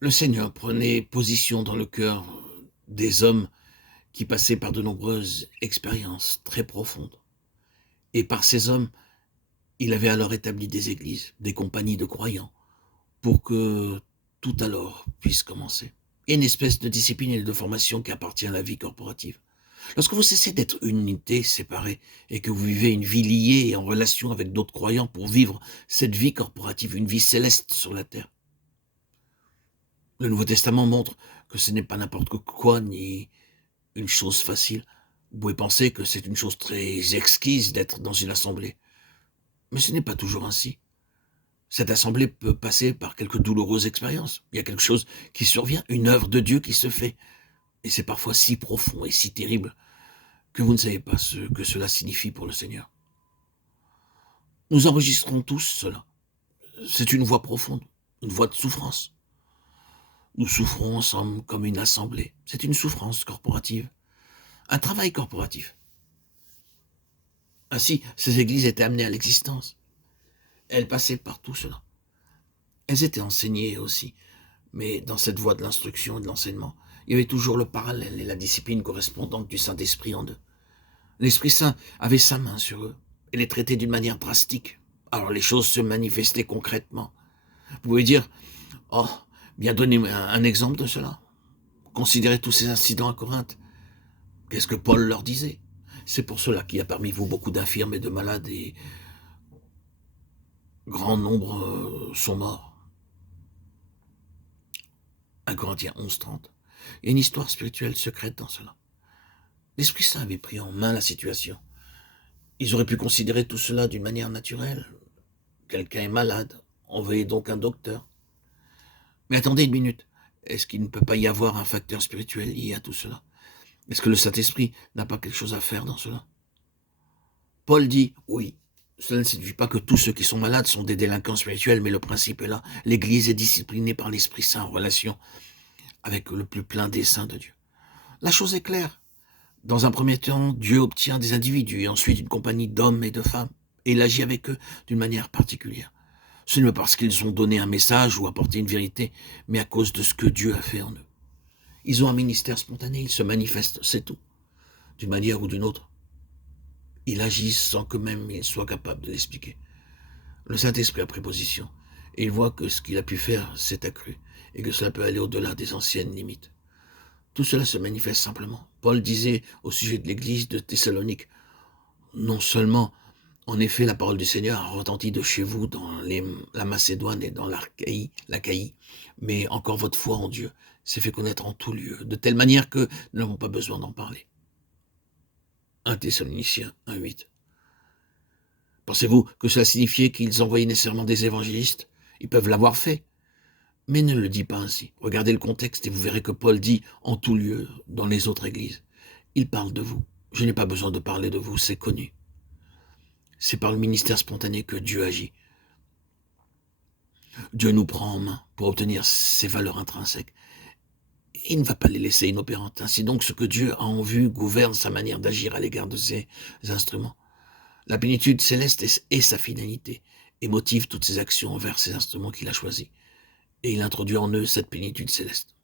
Le Seigneur prenait position dans le cœur des hommes qui passaient par de nombreuses expériences très profondes. Et par ces hommes, il avait alors établi des églises, des compagnies de croyants, pour que tout alors puisse commencer. Il y a une espèce de discipline et de formation qui appartient à la vie corporative. Lorsque vous cessez d'être une unité séparée et que vous vivez une vie liée et en relation avec d'autres croyants pour vivre cette vie corporative, une vie céleste sur la terre, le Nouveau Testament montre que ce n'est pas n'importe quoi ni une chose facile. Vous pouvez penser que c'est une chose très exquise d'être dans une assemblée, mais ce n'est pas toujours ainsi. Cette assemblée peut passer par quelques douloureuses expériences. Il y a quelque chose qui survient, une œuvre de Dieu qui se fait. Et c'est parfois si profond et si terrible que vous ne savez pas ce que cela signifie pour le Seigneur. Nous enregistrons tous cela. C'est une voix profonde, une voix de souffrance. Nous souffrons ensemble comme une assemblée. C'est une souffrance corporative, un travail corporatif. Ainsi, ces églises étaient amenées à l'existence. Elles passaient par tout cela. Elles étaient enseignées aussi, mais dans cette voie de l'instruction et de l'enseignement, il y avait toujours le parallèle et la discipline correspondante du Saint-Esprit en eux. L'Esprit Saint avait sa main sur eux et les traitait d'une manière drastique. Alors les choses se manifestaient concrètement. Vous pouvez dire, oh, bien donnez un exemple de cela. Considérez tous ces incidents à Corinthe. Qu'est-ce que Paul leur disait? C'est pour cela qu'il y a parmi vous beaucoup d'infirmes et de malades et grand nombre sont morts. 1 Corinthiens 11, 30. Il y a une histoire spirituelle secrète dans cela. L'Esprit Saint avait pris en main la situation. Ils auraient pu considérer tout cela d'une manière naturelle. Quelqu'un est malade, envoyez donc un docteur. Mais attendez une minute, est-ce qu'il ne peut pas y avoir un facteur spirituel lié à tout cela? Est-ce que le Saint-Esprit n'a pas quelque chose à faire dans cela? Paul dit, oui, cela ne signifie pas que tous ceux qui sont malades sont des délinquants spirituels, mais le principe est là. L'Église est disciplinée par l'Esprit Saint en relation avec le plus plein des saints de Dieu. La chose est claire. Dans un premier temps, Dieu obtient des individus et ensuite une compagnie d'hommes et de femmes, et il agit avec eux d'une manière particulière. Ce n'est pas parce qu'ils ont donné un message ou apporté une vérité, mais à cause de ce que Dieu a fait en eux. Ils ont un ministère spontané, ils se manifestent, c'est tout, d'une manière ou d'une autre. Ils agissent sans que même ils soient capables de l'expliquer. Le Saint-Esprit a pris position, et il voit que ce qu'il a pu faire s'est accru, et que cela peut aller au-delà des anciennes limites. Tout cela se manifeste simplement. Paul disait au sujet de l'église de Thessalonique, non seulement, en effet, la parole du Seigneur a retenti de chez vous dans la Macédoine et dans l'Achaïe, mais encore votre foi en Dieu s'est fait connaître en tout lieu, de telle manière que nous n'avons pas besoin d'en parler. 1 Thessaloniciens 1,8. Pensez-vous que cela signifiait qu'ils envoyaient nécessairement des évangélistes? Ils peuvent l'avoir fait, mais ne le dit pas ainsi. Regardez le contexte et vous verrez que Paul dit en tout lieu dans les autres églises. Il parle de vous. Je n'ai pas besoin de parler de vous, c'est connu. C'est par le ministère spontané que Dieu agit. Dieu nous prend en main pour obtenir ses valeurs intrinsèques. Il ne va pas les laisser inopérantes. Ainsi donc, ce que Dieu a en vue gouverne sa manière d'agir à l'égard de ses instruments. La plénitude céleste est sa finalité et motive toutes ses actions envers ces instruments qu'il a choisis. Et il introduit en eux cette plénitude céleste.